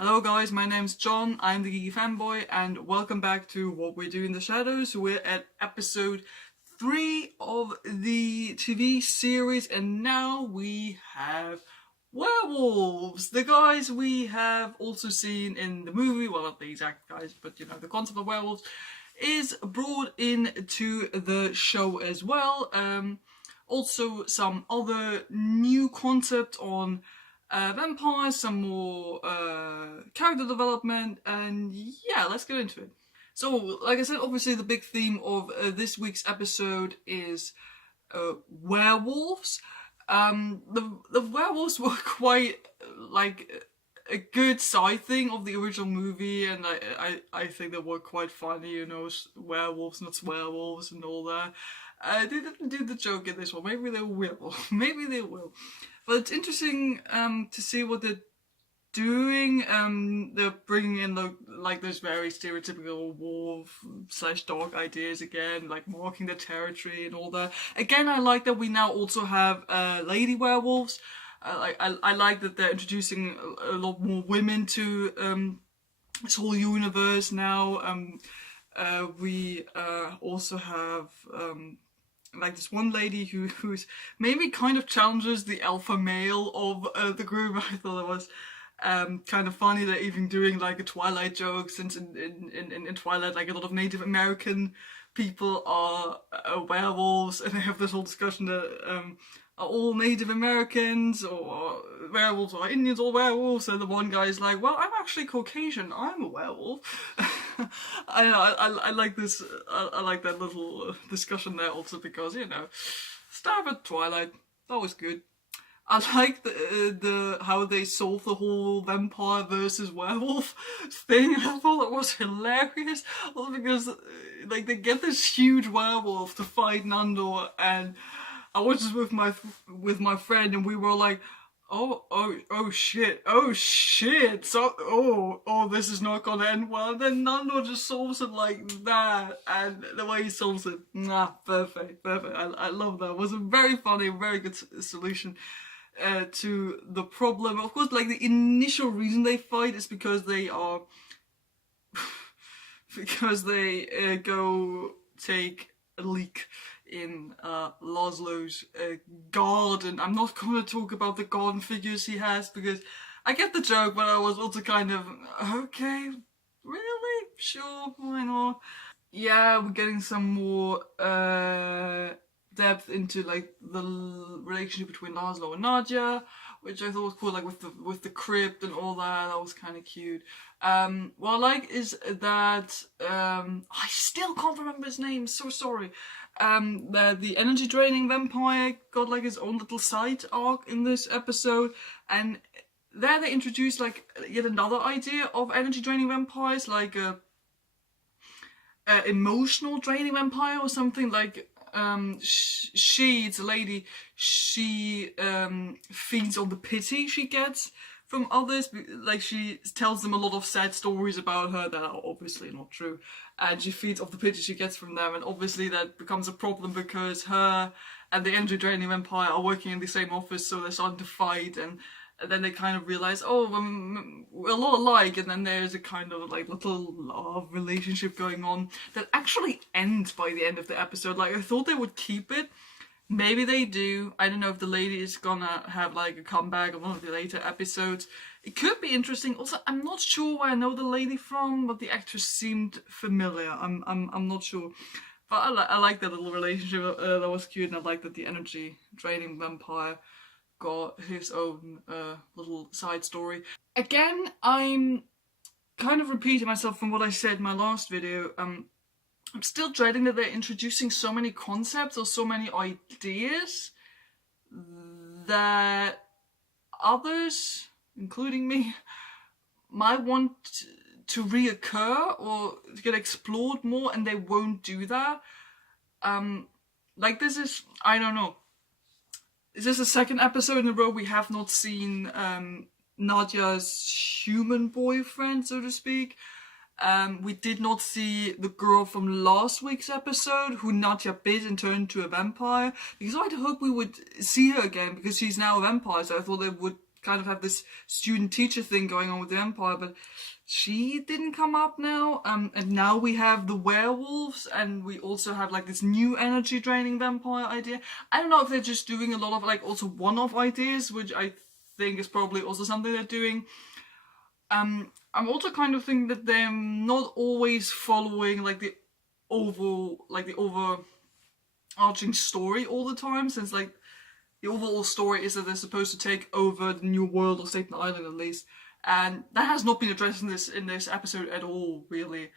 Hello guys, my name's John, I'm the Geeky Fanboy, and welcome back to What We Do in the Shadows. We're at episode 3 of the TV series, and now we have werewolves. The guys we have also seen in the movie, well not the exact guys, but you know, the concept of werewolves is brought into the show as well. Also some other new concept on vampires, some more character development, and yeah, let's get into it. So, like I said, obviously the big theme of this week's episode is werewolves. The werewolves were quite like a good side thing of the original movie, and I think they were quite funny, you know, werewolves, not werewolves, and all that. They didn't do the joke in this one. Maybe they will. Maybe they will. But it's interesting to see what they're doing. They're bringing in like those very stereotypical wolf/dog ideas again, like marking the territory and all that. Again, I like that we now also have lady werewolves. I like that they're introducing a lot more women to this whole universe now. We also have like this one lady who's maybe kind of challenges the alpha male of the group. I thought it was kind of funny. They're even doing like a Twilight joke, since in Twilight like a lot of Native American people are werewolves, and they have this whole discussion that are all Native Americans or werewolves or Indians or werewolves, and the one guy's like, well, I'm actually Caucasian, I'm a werewolf. I like this. I like that little discussion there also, because you know, stab at Twilight, that was good. I like the how they solve the whole vampire versus werewolf thing. I thought that was hilarious, because like they get this huge werewolf to fight Nandor, and I was just with my friend, and we were like, oh shit, so this is not gonna end well. And then Nando just solves it like that, and the way he solves it, perfect. I love that. It was a very funny, very good solution to the problem. Of course, like the initial reason they fight is because they are because they go take a leak in Laszlo's garden. I'm not going to talk about the garden figures he has, because I get the joke, but I was also kind of, okay, really? Sure, why not? Yeah, we're getting some more depth into like the relationship between Laszlo and Nadia, which I thought was cool, like with the crypt and all that. That was kind of cute. What I like is that I still can't remember his name, so sorry. The energy draining vampire got like his own little side arc in this episode, and there they introduced like yet another idea of energy draining vampires, like a emotional draining vampire or something. Like it's a lady, she feeds on the pity she gets from others. Like she tells them a lot of sad stories about her that are obviously not true, and she feeds off the pity she gets from them, and obviously that becomes a problem because her and the energy draining vampire are working in the same office, so they're starting to fight, and then they kind of realize, we're a lot alike, and then there's a kind of like little love relationship going on that actually ends by the end of the episode. Like I thought they would keep it. Maybe they do. I don't know if the lady is gonna have like a comeback on one of the later episodes. It could be interesting. Also, I'm not sure where I know the lady from, but the actress seemed familiar. I'm not sure. But I like that little relationship. That was cute, and I like that the energy draining vampire got his own little side story. Again, I'm kind of repeating myself from what I said in my last video. I'm still dreading that they're introducing so many concepts or so many ideas that others, including me, might want to reoccur or to get explored more, and they won't do that. Like this is, I don't know. Is this the second episode in a row we have not seen Nadia's human boyfriend, so to speak? We did not see the girl from last week's episode who Nadia bit and turned into a vampire, because I'd hoped we would see her again, because she's now a vampire, so I thought they would kind of have this student-teacher thing going on with the Empire, but she didn't come up now. And now we have the werewolves, and we also have like this new energy draining vampire idea. I don't know if they're just doing a lot of like also one-off ideas, which I think is probably also something they're doing. I'm also kind of thinking that they're not always following like the overarching story all the time, since like the overall story is that they're supposed to take over the new world of Staten Island at least, and that has not been addressed in this episode at all, really.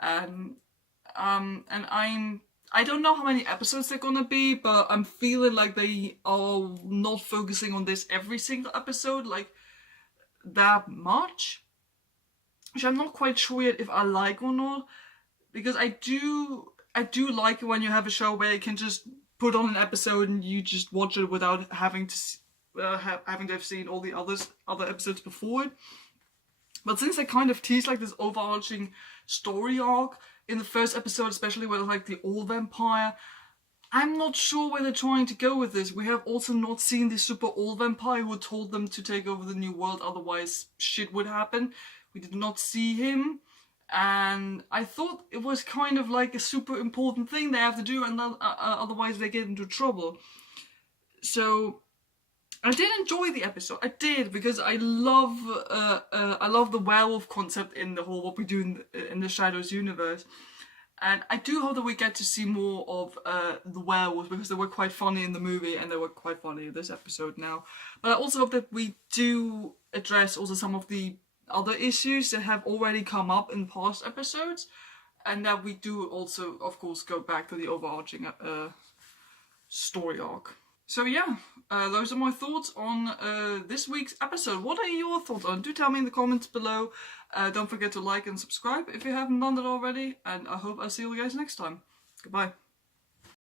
And I don't know how many episodes they're gonna be, but I'm feeling like they are not focusing on this every single episode like that much, which I'm not quite sure yet if I like or not, because I do like it when you have a show where you can just put on an episode and you just watch it without having to have seen all the other episodes before it. But since they kind of tease like this overarching story arc in the first episode, especially with like the old vampire, I'm not sure where they're trying to go with this. We have also not seen the super old vampire who told them to take over the new world, otherwise shit would happen. We did not see him, and I thought it was kind of like a super important thing they have to do, and otherwise they get into trouble. So I did enjoy the episode. I did, because I love the werewolf concept in the whole what we do in the Shadows universe. And I do hope that we get to see more of the werewolves, because they were quite funny in the movie and they were quite funny in this episode now. But I also hope that we do address also some of the other issues that have already come up in past episodes, and that we do also, of course, go back to the overarching story arc. So yeah, those are my thoughts on this week's episode. What are your thoughts on it? Do tell me in the comments below. Don't forget to like and subscribe if you haven't done that already, and I hope I'll see you guys next time. Goodbye.